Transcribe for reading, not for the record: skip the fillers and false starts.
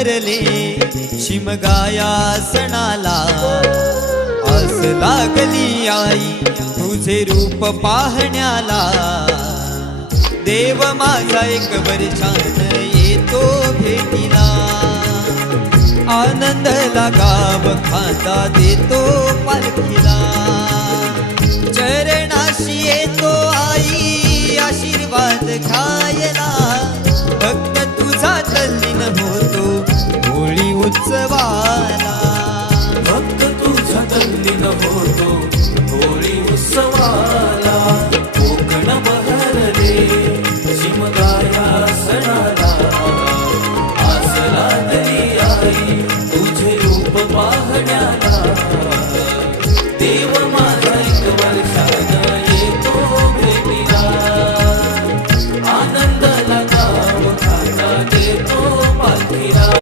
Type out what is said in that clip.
उतरले शिमगाया सणाला। आस लागली आई तुझे रूप पाहण्याला। देव माझा एक वर्षान येतो भेटीला। आनंदला गाव खाता देतो पालखीला। चरणाशी येतो आई आशीर्वाद खायला। भक्त तुझा तल्लीन होतो होळी उत्सवा